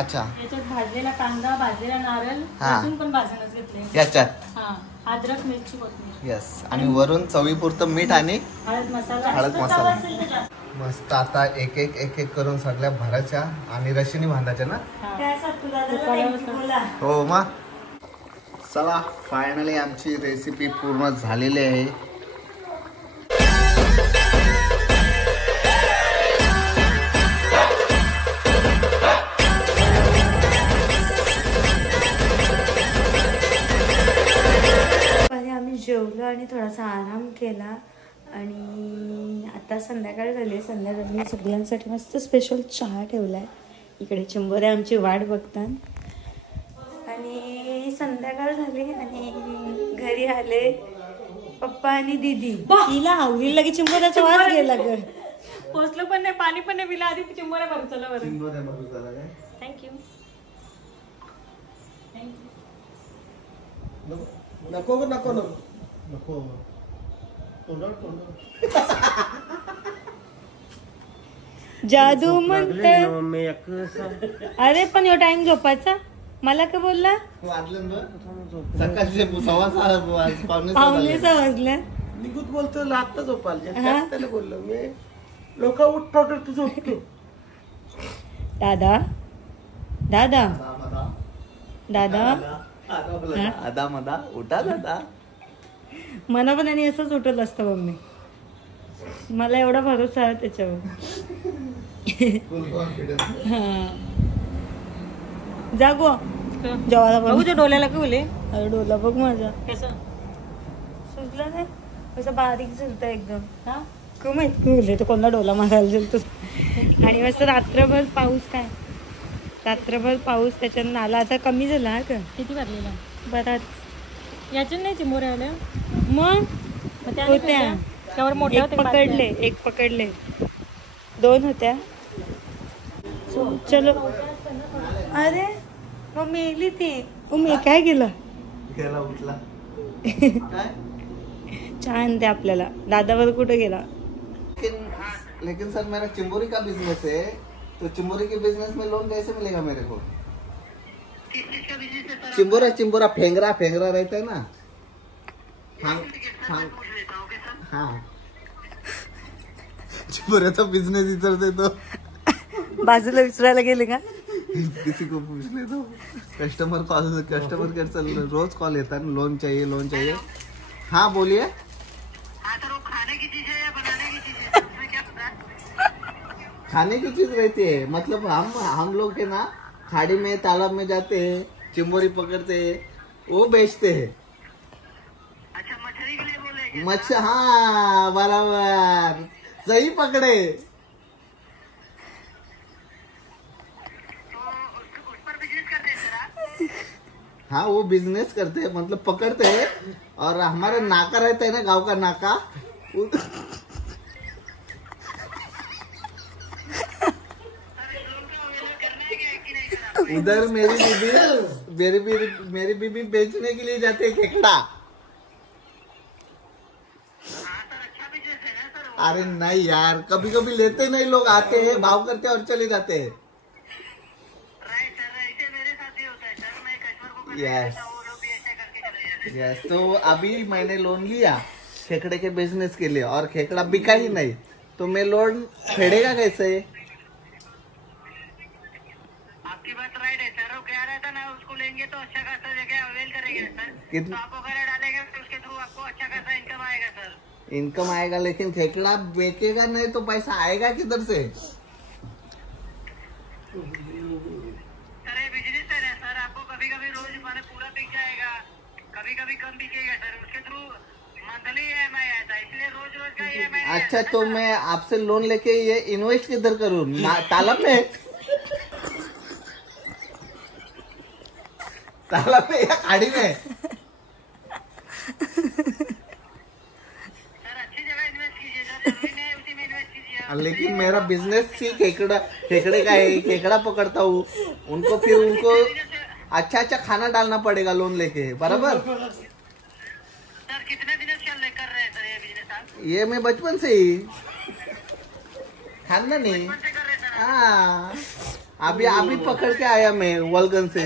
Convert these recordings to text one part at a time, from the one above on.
अच्छा, याच्यात भाजलेला कांदा, भाजलेला नारळ, लसूण पण भाजूनच घेतले याच्यात. हा, अद्रक, मिरची, कोथिंबीर. यस. आणि वरून चवीपुरतं मीठ आणि हळद मसाला. हळद मसाला. मस्त. आता एक एक करून सगळ्या भरायच्या आणि रशीने बांधायच्या ना. हो मग. चला, फायनली आमची रेसिपी पूर्ण झालेली आहे. आम्ही जेवलो आणि थोडासा आराम केला आणि आता संध्याकाळ झाली. संध्याकाळी सगळ्यांसाठी मस्त स्पेशल चहा ठेवलाय. इकडे चिंबोरे आमची वाट बघतात आणि संध्याकाळ झाली आणि घरी आले पप्पा आणि दीदी. हिला आवडील लगे चिंबोऱ्याचा वास गेला ग. पोचलो पण नाही, पाणी पण नाही पिला, आधी चिंबोऱ्या भरून चला बरं. थँक्यू. नको नको नको. जादू म्हणते. अरे पण यो टाइम झोपायचा. मला काय बोलला? पावणे 6 वाजल्या. निघूत बोलतो लागतं झोपायला. त्याला बोललो मी लोक उठतो तू झोपतो. दादा दादा दादा आदा मदा उठा दादा. मला पण आणि असंच उठत असतं मम्मी. मला एवढा भरोसा आहे त्याच्यावर. जागो जेवायला बघू. ते डोल्याला का बोले? अरे डोला बघ माझा कसं सुजला नाही. असं बारीक झालत एकदम. हा खूप माहित बोलले तो कोणता डोला मारायला गेलतो. आणि मस्त रात्रभर पाऊस. काय रात्रभर पाऊस. त्याच्यानं नाला आता कमी झाला. हा का किती भरलेला? बराच. याच्यात नाही चिंबोऱ्या आल्या मग होत्या. त्यावर मोठ्या पकडले. एक पकडले. 2 होत्या. चलो. अरे मग मेली ती. मी काय केलं? उठला. छान ते आपल्याला. दादावर कुठे गेला? लेकिन सर मेरा चिंबोरी का बिजनेस है, तो चिंबोरी के बिजनेस में लोन कैसे मिलेगा मेरे को? चिंबोरा फेंगरा रहता है ना. हाँ चिंबोऱ्याचा बिजनेस विचारते तो. बाजूला विचारायला गेले का? किसी को पूछ ले तो कस्टमर केयर रोज कॉल येता है. लोन चाहिए. हाँ बोलिए. खाने की चीज रहती है. मतलब हम लोग के ना खाड़ी में तालाब में जाते हैं, चिंबोरी पकड़ते हैं, वो बेचते हैं. अच्छा, मछली के लिए बोले? हाँ बराबर, सही पकड़े. तो उस पर बिजनेस करते हैं. हाँ वो बिजनेस करते हैं, मतलब पकड़ते हैं. और हमारा नाका रहता है ना, गांव का नाका. उधर मेरी बीबी बेचने के लिए जाते हैं खेकड़ा. अरे नहीं यार, कभी कभी लेते नहीं, लोग आते हैं, भाव करते हैं और चले जाते हैं. यस. तो अभी मैंने लोन लिया खेकड़े के बिजनेस के लिए और खेकड़ा बिका ही नहीं, तो मैं लोन फेडेगा कैसे? आपकी बात राइट है सर. वो क्या रहता ना, उसको लेंगे तो अच्छा खासा जगह अवेल करेंगे सर. तो आप वगैरह डालेंगे तो उसके थ्रू आपको अच्छा खासा इनकम आएगा सर. इनकम आएगा, लेकिन खेकड़ा बेचेगा नहीं तो पैसा आएगा किधर से? सर ये बिजनेस है ना सर. आपको कभी कभी रोज माने पूरा बिक जाएगा, कभी कभी कम बिकेगा सर. उसके थ्रू मंथली EMI आता है, इसलिए रोज का EMI. अच्छा, तो मैं आपसे लोन लेके ये इन्वेस्ट किधर करूँ? तालाब में? तालाब में या खाड़ी में? सर अच्छी जगह इन्वेस्ट कीजिए सर. जरूरी नहीं उसी में इन्वेस्ट कीजिए. लेकिन मेरा बिजनेस ही खेकड़े का है. खेकड़ा पकड़ता हूँ, उनको अच्छा खाना डालना पड़ेगा लोन लेके. बराबर सर. कितने दिन से कर रहे हैं सर ये बिजनेस आप? ये मैं बचपन से ही खानदानी. हाँ अभी पकड़ के आया मैं वलगन से।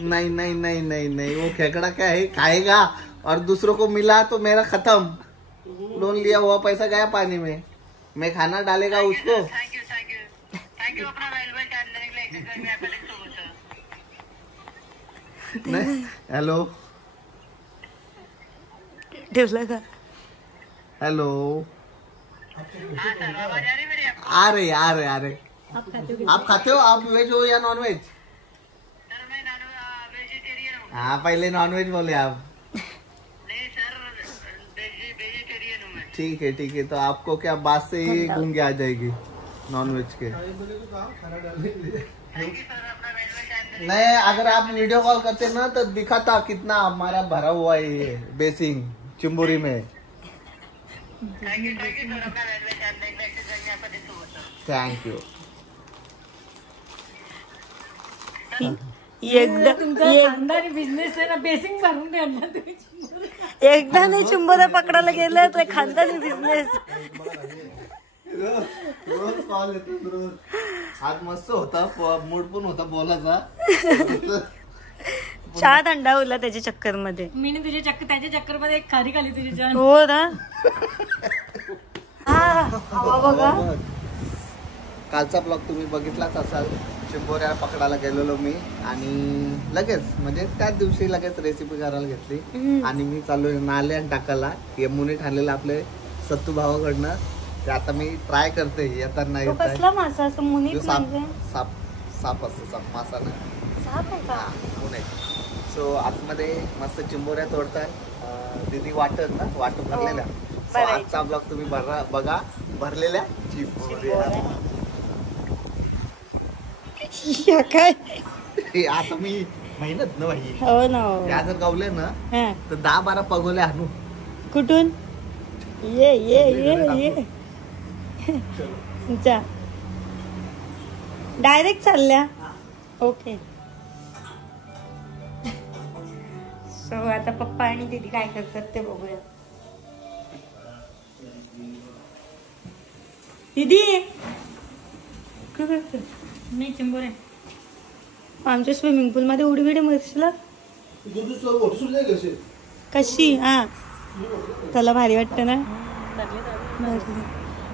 नहीं नहीं नहीं नहीं नहीं, वो खेकड़ा क्या है, खाएगा और दूसरों को मिला तो मेरा खत्म। लोन लिया हुआ पैसा गया पानी में। मैं खाना डालेगा उसको। हेलो ठेवला का? हेलो, आ रहे। आप खाते हो? आप वेज हो या नॉन वेज? हाँ, पहले नॉन वेज बोले आप। ठीक है, तो आपको क्या बात से ही गूंगे आ जाएगी नॉन वेज के। नहीं, अगर आप वीडियो कॉल करते ना तो दिखाता कितना हमारा भरा हुआ है ये बेसिंग चिंबोरी में। Thank you. खानदानी बिझनेस आहे ना, बेसिंग भरून द्या तुम्ही। एकदा नाही चिंबोऱ्या पकडायला गेलं तर खानदानी बिझनेस। रोज कॉल येतो रोज। आज मस्त होता, मूड पण होता बोलायचा। चहा थंडा होला त्याच्या चक्कर मध्ये। मी त्याच्या चक्कर मध्ये एक खारी खाली तुझी जान। हो ना। हवा बघा। कालचा ब्लॉग तुम्ही बघितलाच असाल। चिंबोऱ्या पकडायला गेलेलो मी आणि लगेच म्हणजे त्याच दिवशी लगेच रेसिपी करायला घेतली आणि मी चालू नाल्यान टाकायला यमुने ठाणलेला आपले सत्तू भावाकडनं। ते आता मी ट्राय करते येताना। कसला मासा असं मुनी? साप असतो, साप मासा नाही, साप आहे का? मुने। सो आतमध्ये मस्त चिंबोऱ्या तोडतात दीदी वाटत ना, वाटत भरलेल्या। So आजचा ब्लॉग तुम्ही बघा, भरलेल्या चिंबोऱ्या। काय आता मी मेहनत ना भाई। हो ना, त्या जर गावले ना तर 10-12 पगोले आणू। कुठून? ये जा, डायरेक्ट चालल्या। ओके। सो आता पप्पा आणि दीदी काय करतात ते बघूया। दीदी मी चिंबोरे आमच्या स्विमिंग पूल मध्ये उडी बिडी मरशीला कशी? हा, त्याला भारी वाटत ना।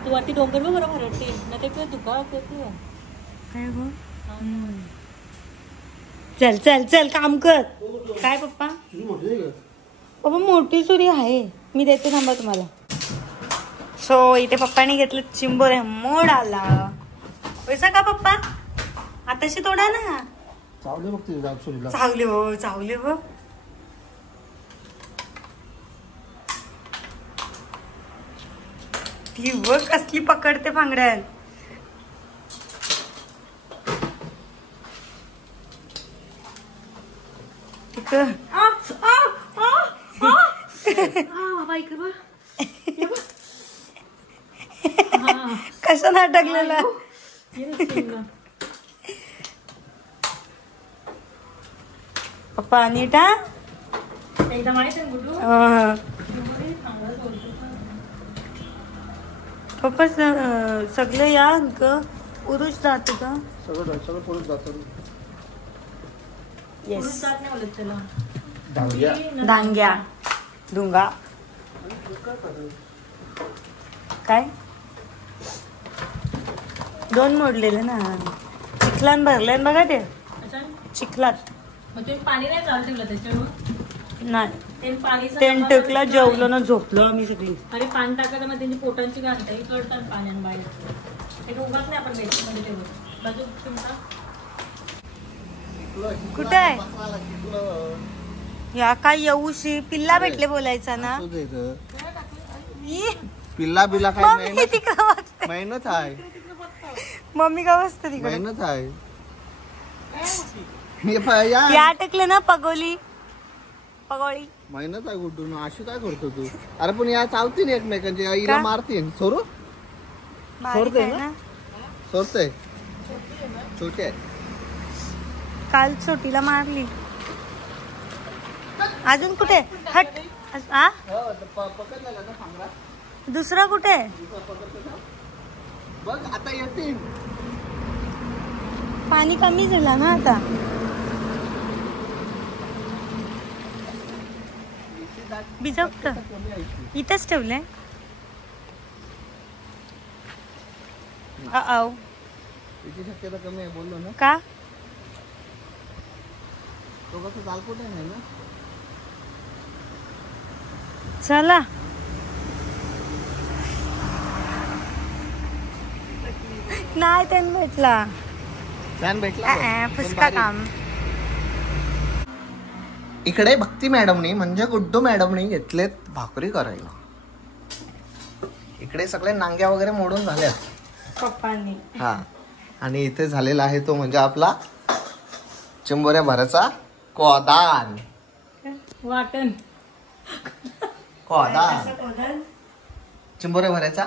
तू वरती डोंगर बघ बरोबर वाटते ना, ते दुखा काय गो? चल चल चल काम कर। काय पप्पा? पप्पा मोठी सुरी आहे, मी देते, थांबा तुम्हाला। सो इथे पप्पाने घेतलं चिंबोऱ्या, मोड आला पैसा का पप्पा? आताशी तोडा ना। चावले हो। ती व कसली पकडते पांगड्यान। कसं नाटकलेला? पप्पा नीट हा एकदा माहिती आहे गुड्डू। पप्पा सगळे या उरुष जात का? सगळं पुरुष जातो। येस, डांग्या डांग्या डुंगा काय 2 मोडलेले ना, चिखलान भरले बघा ते चिखलात। मग तुम्ही पाणी नाही चालू ठेवलं त्याच्यावर? नाही, टेंट टेकला, जेवलो ना, झोपलो आम्ही सगळी। अरे पाणी टाकायचं मग त्यांची पोटांची घालता कळतात पाण्यान बाहेर, ते उगाच नाही आपण बेसिकमध्ये ठेवत। बाजू कुठे आहे या? काय येऊशी पिल्ला भेटले बोलायचा ना। पिल्ला बिला काय मेहनत आहे। मम्मी का बसते तिकडे? मेहनत आहे। या अटकले ना पगोळी मेहनत आहे गुड्डू ना। अशी काय करतो तू? अरे पण या चावतीन एकमेकांची, आईला मारतीन। सोडते ना, सोडते छोटे। काल छोटीला मारली, अजून कुठे? हट। दुसरा कुठे आहे? बघ आता येतील. पाणी कमी झालं ना आता. भिजवत इथंच ठेवलंय. त्याची शक्यता कमी आहे बोललो ना. का? तो कसं चालकुट आहे ना. चला नाही त्यांना भेटला. फॅन भेटला फुसका काम. इकडे भक्ती मॅडमनी म्हणजे गुड्डू मॅडमनी घेतलेत भाकरी करायला. इकडे सगळे नांग्या वगैरे मोडून झाल्यात पप्पांनी. हा आणि इथे झालेला आहे तो म्हणजे आपला चिंबोऱ्या भराचा कोदान. वाटण कोदान चिंबोऱ्या भराचा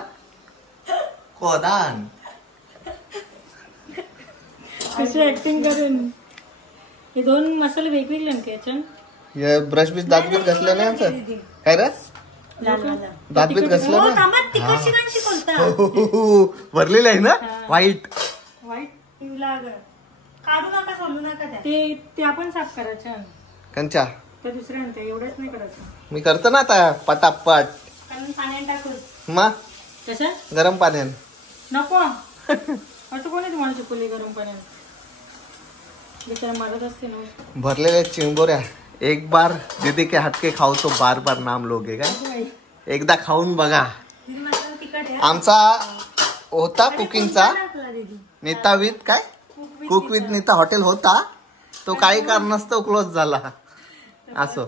कोदान. कशी ऍक्टिंग करून. हे दोन मसाले वेगवेगळे ना याच्यात. ब्रश बीच दात बीत घासलं नाही आमचं काय रे. दात बीत घासलं ना. भरलेलं आहे ना. वाईट काढू नका सोडू नका. ते आपण साफ करायचं. कंचा त्या दुसऱ्या एवढंच नाही करायचं. मी करतो ना आता पटापट. पाण्यात टाकून मग कशा गरम पाण्यान नको. असं कोणी तुम्हाला शिकवले गरम पाण्यात. बिचारा मारत असते ना. भरलेले चिंबोऱ्या. एक बार दीदी के हात के खाऊ तो बार बार नाम लोगे काय. एकदा खाऊन बघा. आमचा होता कुकिंगचा नीता विथ काय कुक विथ नीता हॉटेल होता. तो काही कारणास्तव क्लोज झाला. असो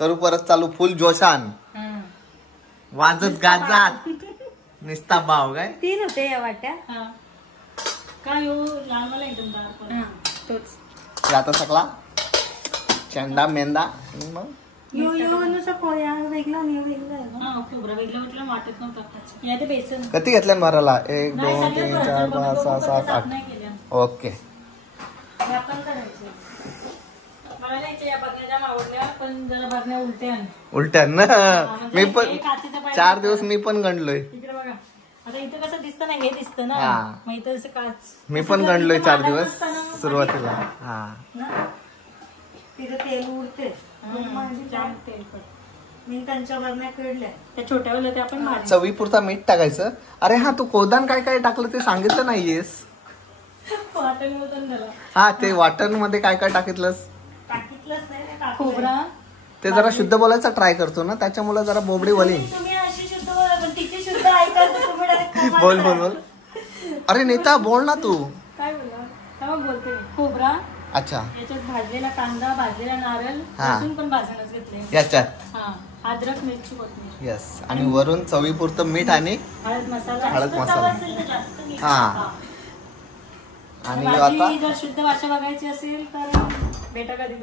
करू परत चालू फुल जोशान वाजत गाजात निस्ता भाव काय. 3 होते या वाट्या. काय हो लालवाला एकदम दार तोच. आता सगळा चेंडा मेंदा मग खोबरा वेगळा म्हटलं वाटत नव्हतं. बेसन किती घेतल्या भराला 1 2 3 4 5 6 7 8. ओके उलट्या ना. मी पण 4 दिवस मी पण गणलोय. आता इथं कसं दिसतं ना हे दिसतं ना. मग इथं असं काच. मी पण गणलोय 4 दिवस सुरुवातीला. हा तिथं तेल उडते. मी त्यांच्या बरण्या कळल्या त्या छोट्या वेळेला ते आपण चवीपुरता मीठ टाकायचं. अरे हा तू कोदान काय काय टाकलं ते सांगितलं नाहीयेस. हा ते वाटण मध्ये काय काय टाकितलंस. खोबरा ते जरा शुद्ध बोलायचा ट्राय करतो ना त्याच्यामुळे जरा बोबडी वली. बोल बोल बोल. अरे नेता बोल ना तू. काय बोलते. खोबरा. अच्छा. याच्यात भाजलेला कांदा भाजलेला नारळ लसूण पण भाजूनच घेतले याच्यात. अद्रक मिरची कोथिंबीर. यस आणि वरून चवीपुरतं मीठ आणि हळद मसाला. हा आणि आता जर शुद्ध भाषा बघायची असेल तर बेटा कधी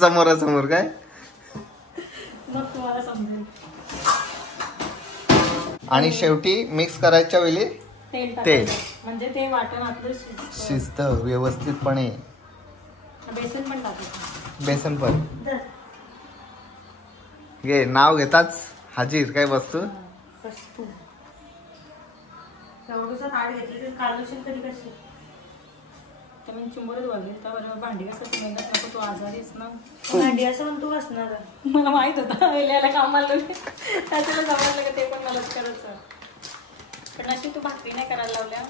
समोरासमोर काय मग तुम्हाला समजेल. आणि शेवटी मिक्स करायच्या वेळी तेल म्हणजे ते वाटण आपलं शिस्त व्यवस्थितपणे. बेसन पण टाकायचं. बेसन पण घे. नाव घेताच हाजीर काय वस्तू. मी चिंबोरीत वाजले तर भांडी कसं मेहनत नको. तू आजारीच ना. भांडी असं पण तू बसणार. मला माहित होतं यायला कामाला त्याच्याला जमलं का ते पण मलाच करायचं. पण अशी तू भाकरी नाही करायला लावल्या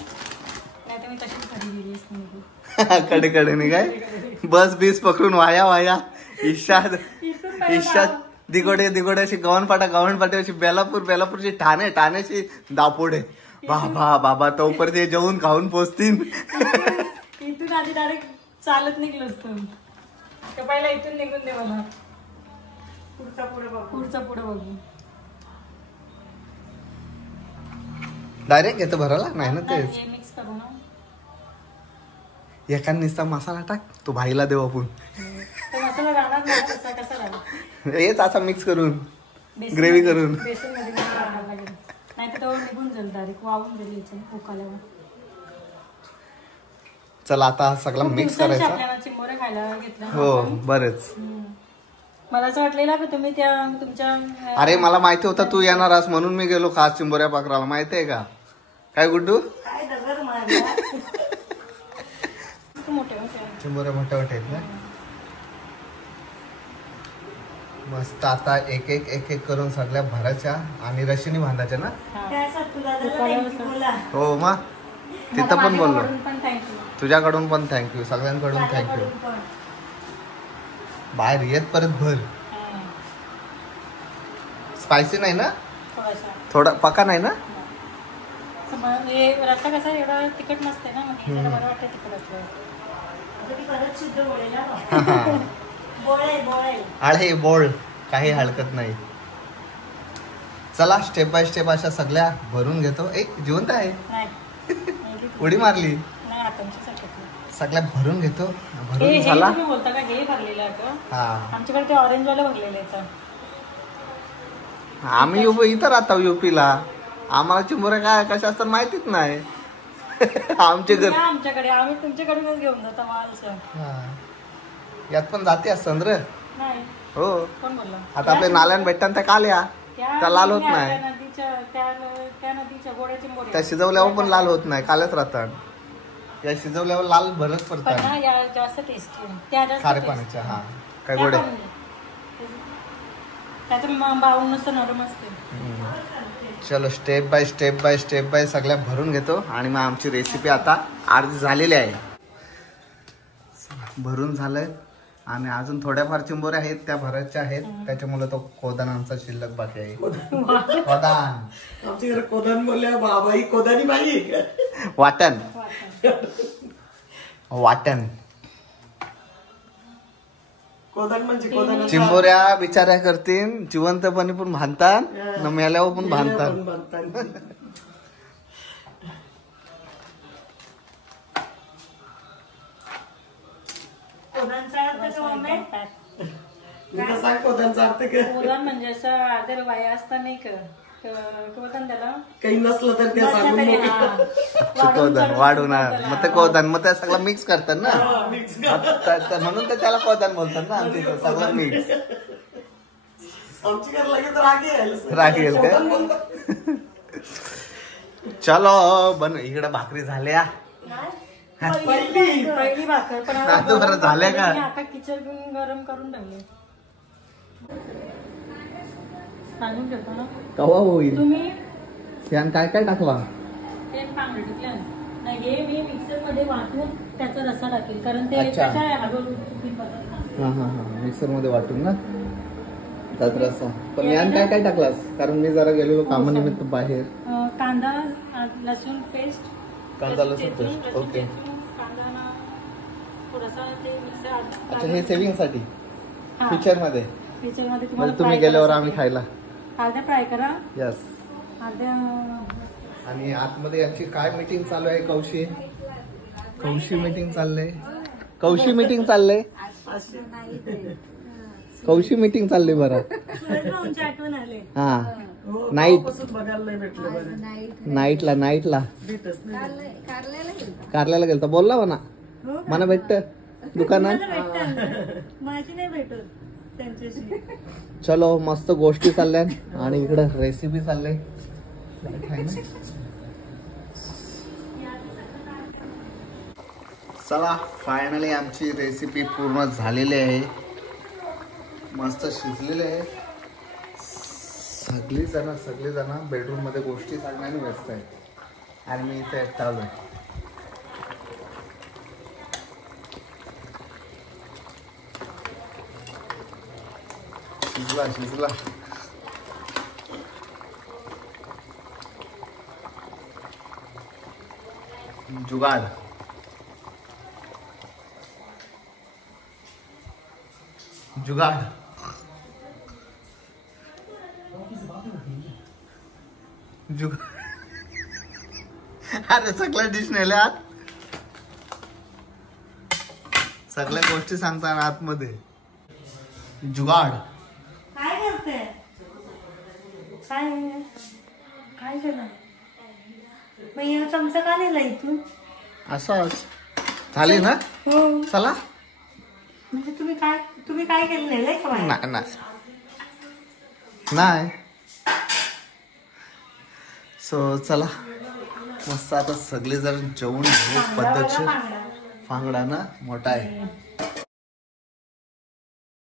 नाही तर मी तशीच घरी गेली असते. कडे कडे काय बस बीस पकडून वाया वाया. ईशात दिगोडे अशी गव्हाणपाटा अशी बेलापूरची ठाण्याची दापोडे. बाबा बाबा तोपर्यंत जेवून खाऊन पोचतील. इथून आधी डायरेक्ट चालत निघलो असतो. पहिला इथून निघून दे मला. पुढचा पुढे बघू. डायरेक्ट येतं भरायला नाही ना तेच. मिक्स करू ना. एका नुसता मसाला टाक. तो भाईला देऊ आपण. मसाला राहणार नाही कसा राहणार. हेच असा मिक्स करून ग्रेव्ही करून. बेसन मध्ये नाही तर तो निघून जाईल डायरेक्ट वाहून जाईल याच्या उकाल्यावर. चला आता सगळं मिक्स करायचं. आपल्याला चिंबोऱ्या खायला घेतल्या. हो बरेच. मला असं वाटलेलं की तुम्ही त्या तुमच्या अरे मला माहिती होतं तू येणार आहेस म्हणून मी गेलो खास चिंबोऱ्या पाकराला. माहिती आहे का काय गुड्डू? काय दगड मारला. मोठे मोठे चिंबोऱ्या मोठ्या मोठ्या आहेत ना. मस्त आता एक एक एक एक करून सगळ्या भरायच्या आणि रशीने बांधायच्या ना. काय सत्तू दादाला थँक्यू बोला. हो मग तिथं पण बोललो. पण थँक्यू. तुझ्याकडून पण थँक्यू, सगळ्यांकडून थँक्यू. बाहेर येत परत भर. स्पायसी नाही ना, थोडा पका नाही ना. रस्सा कसा एवढा तिखट नसते ना, मग जरा बरं वाटतं तिखट असलं. परत शुद्ध बोलेला बोळे अरे बोल काही हलकत नाही. चला स्टेप बाय स्टेप अशा सगळ्या भरून घेतो. एक जिवंत आहे नाही उडी मारली. नाही आतांच्यासाठी सगळ्या भरून घेतो. हे भरून हे झाला. तुम्ही बोलता का हे भरलेलं आहे का? हा आमच्याकडे ते ऑरेंज वाले भरलेले आहेत. आम्ही इथं राहतो युपीला. आम्हाला चिंबोऱ्या काय कशा असतात माहितीच नाही. आमचे घर या आमच्याकडे आम्ही तुमच्याकडूनच घेऊन जातो मालचं. हा. यात पण जाते असतं रे. नाही हो कोण बोलला? आता आपल्या नाल्यान भेटतात त्या काल्या त्या लाल होत नाही. त्या नदीच्या गोड्याची मोडी त्या शिजवल्यावर पण लाल होत नाही, कालच राहतात. या शिजवल्यावर लाल भरच पण पडतात. ना या जास्त टेस्टी त्या जास्त खारे tasty. पाण्याच्या. हा काय त्या गोडे. पण त्याचं बावून नसतं नरम असते. चलो स्टेप बाय स्टेप बाय सगळ्या भरून घेतो आणि मग आमची रेसिपी आता अर्धी झालेली आहे. भरून झालंय आणि अजून थोड्याफार चिंबोऱ्या आहेत त्या भरायच्या आहेत. त्याच्यामुळे तो कोदान आमचा शिल्लक बाकी आहे. कोदान आमच्या घरी कोदान बोलल्या बाबा ही कोदानी बाई आहे का? वाटण वाटण कोदान म्हणजे कोदान चिंबोऱ्या बिचाऱ्या करतील जिवंतपणी पण बांधतात न मेल्यावर पण बांधतात. कोदांचा अर्थ का मम्मी? सांग कोदानचा अर्थ काय? कोदान म्हणजे असं आदर वाया असता नाही का कोदान त्याला काही नसलं तर त्या सांगून कोदान वाढून मग ते कोदान मग त्या सगळं मिक्स करतात ना. म्हणून तर त्याला कोदान बोलतात ना. आमच्या इथं सगळं मिक्स. आमच्या घरी लगेच राग येईल काय. चलो बन इकडे भाकरी झाल्या. पहिली भाकर पण आता बरं झाल्या का? आता किचन गरम करून ठेवले. सांगून ठेवतो ना कवा होईल. तुम्ही यान काय काय टाकला. ते पांढरे टिकलं नाही हे मी मिक्सर मध्ये वाटून त्याचा रस्सा टाकेल कारण ते अच्छा. कसं आहे हळूहळू चुकीत बनतं. हा मिक्सर मध्ये वाटून ना त्यात रस्सा. पण यान काय काय टाकलास कारण मी जरा गेलेलो कामानिमित्त बाहेर. कांदा लसूण पेस्ट कांदा लसूण पेस्ट. ओके. कांदा ना थोडासा ते मिक्सर अच्छा हे सेविंग साठी फ्युचर मध्ये मध्ये म्हणजे तुम्ही गेल्यावर आम्ही खायला. अर्ध्या फ्राय करा. यस. अर्ध्या आणि आतमध्ये यांची काय मीटिंग चालू आहे. कौशी मीटिंग चाललंय. कौशी मीटिंग चाललंय. कौशी मीटिंग चालली बरं. आठवण आले. हा नाईट बघायला नाही भेटलं. नाईटला कारल्याला गेलता बोलला म्हणा. मला भेटत दुकानात. माझी नाही भेटत त्यांच्याशी. चलो मस्त गोष्टी चालल्या आणि इकडं रेसिपी चाललंय. चला फायनली आमची रेसिपी पूर्ण झालेली आहे. मस्त शिजलेले आहे. सगळी जण बेडरूम मध्ये गोष्टी सांगण्याने व्यस्त आहेत आणि मी इथे एकटा आलोय. शिजला जुगाड. अरे सगळ्या डिश नेल्या. सगळ्या गोष्टी सांगतात आतमध्ये. जुगाड काय करते? काय केलं? मग हे चमचा का नेला इथून? असंच झाली ना. हो चला म्हणजे तुम्ही काय तुम्ही काय केलं नेलंय का बाहेर? नाही. सो चला मस्त आता सगळे जण जेवून घेऊ. पद्धतशीर. बांगडा फांगडा ना मोठा आहे.